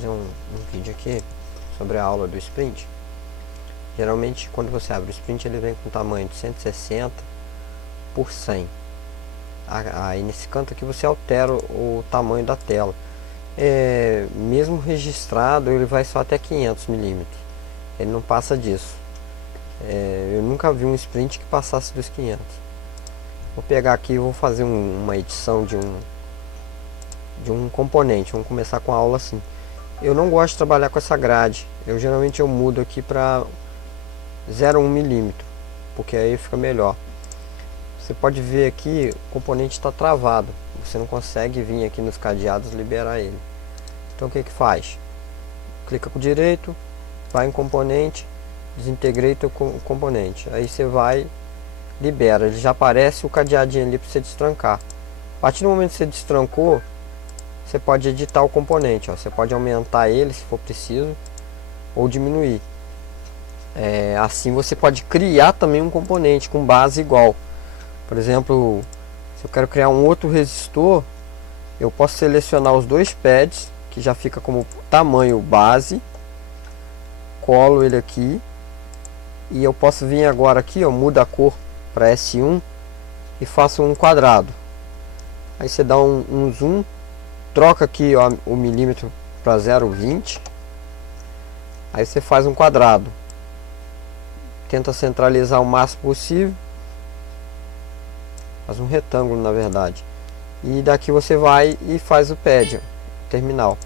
fazer um vídeo aqui sobre a aula do Sprint. Geralmente quando você abre o Sprint ele vem com tamanho de 160 por 100. Aí nesse canto aqui você altera o tamanho da tela. Mesmo registrado ele vai só até 500 milímetros. Ele não passa disso. Eu nunca vi um Sprint que passasse dos 500. Vou pegar aqui e vou fazer uma edição de um componente. Vamos começar com a aula assim. Eu não gosto de trabalhar com essa grade. Geralmente eu mudo aqui para 0,1 milímetro, porque aí fica melhor. Você pode ver aqui, o componente está travado. Você não consegue vir aqui nos cadeados liberar ele. Então o que que faz? Clica com o direito, vai em componente, desintegrate o componente. Aí você vai, libera. Ele já aparece o cadeadinho ali para você destrancar. A partir do momento que você destrancou, você pode editar o componente. Você pode aumentar ele se for preciso, ou diminuir. Assim você pode criar também um componente com base igual. Por exemplo, se eu quero criar um outro resistor, eu posso selecionar os dois pads, que já fica como tamanho base, colo ele aqui, e eu posso vir agora aqui, muda a cor para S1 e faço um quadrado. Aí você dá um zoom, troca aqui o milímetro para 0,20, aí você faz um quadrado, tenta centralizar o máximo possível, faz um retângulo na verdade, e daqui você vai e faz o pad terminal.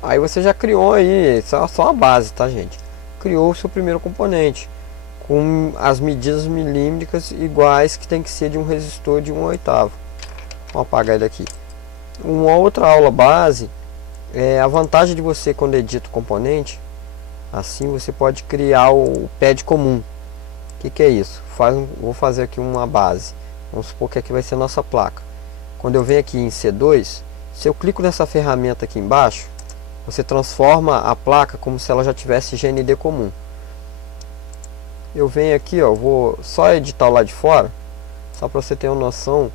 Aí você já criou aí, só a base, tá gente? Criou o seu primeiro componente com as medidas milímetras iguais que tem que ser de um resistor de 1/8. Vamos apagar ele aqui. Uma outra aula base a vantagem de você, quando edita o componente assim, você pode criar o pad comum. O que é isso? Vou fazer aqui uma base. Vamos supor que aqui vai ser a nossa placa. Quando eu venho aqui em C2, se eu clico nessa ferramenta aqui embaixo, você transforma a placa como se ela já tivesse GND comum. Eu venho aqui, vou só editar o lado de fora, só para você ter uma noção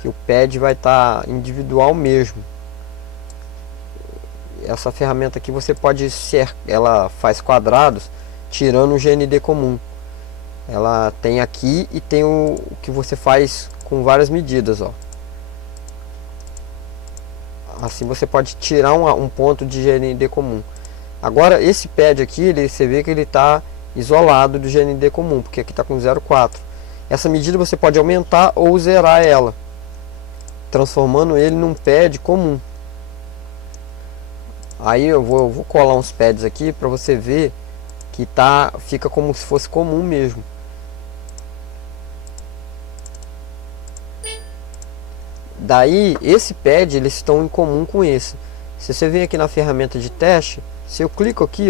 que o pad vai estar individual mesmo. Essa ferramenta aqui você pode ser, ela faz quadrados tirando o GND comum. Ela tem aqui e tem o que você faz com várias medidas, Assim você pode tirar um ponto de GND comum. Agora esse pad aqui, você vê que ele está isolado do GND comum, porque aqui está com 0,4. Essa medida você pode aumentar ou zerar ela, transformando ele num pad comum. Aí eu vou colar uns pads aqui para você ver que fica como se fosse comum mesmo. Daí esse pad eles estão em comum com esse. Se você vem aqui na ferramenta de teste, se eu clico aqui,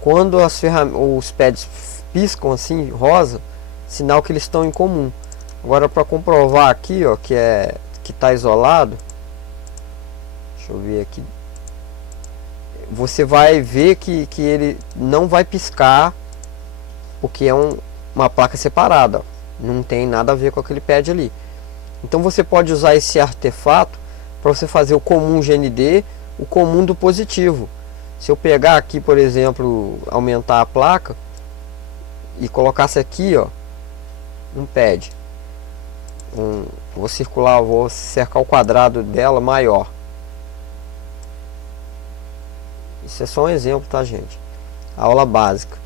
quando os pads piscam assim rosa, sinal que eles estão em comum. Agora para comprovar aqui, que está isolado, deixa eu ver aqui. Você vai ver que ele não vai piscar, porque é uma placa separada, não tem nada a ver com aquele pad ali. Então você pode usar esse artefato para você fazer o comum GND, o comum do positivo. Se eu pegar aqui, por exemplo, aumentar a placa e colocasse aqui, um pad, vou circular, vou cercar o quadrado dela maior. Isso é só um exemplo, tá gente? Aula básica.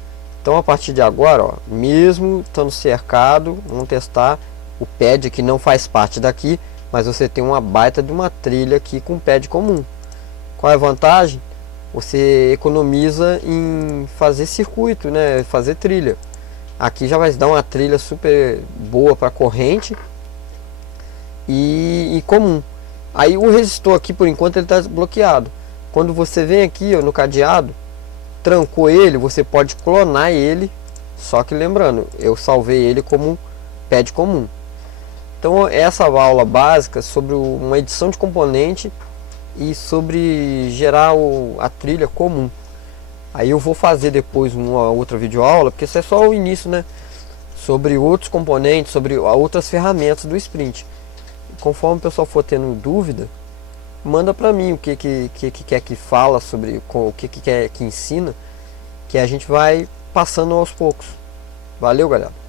Então a partir de agora, mesmo estando cercado, vamos testar. O pad aqui não faz parte daqui, mas você tem uma baita de uma trilha aqui com pad comum. Qual é a vantagem? Você economiza em fazer circuito, né? Fazer trilha. Aqui já vai dar uma trilha super boa para corrente e comum. Aí o resistor aqui por enquanto ele está bloqueado. Quando você vem aqui no cadeado, trancou ele, você pode clonar ele. Só que lembrando, eu salvei ele como pad comum. Então essa aula básica sobre uma edição de componente e sobre gerar a trilha comum. Aí eu vou fazer depois uma outra videoaula, porque isso é só o início, né? Sobre outros componentes, sobre outras ferramentas do Sprint. Conforme o pessoal for tendo dúvida, manda pra mim o que quer que fala sobre, o que quer que ensina, que a gente vai passando aos poucos. Valeu, galera.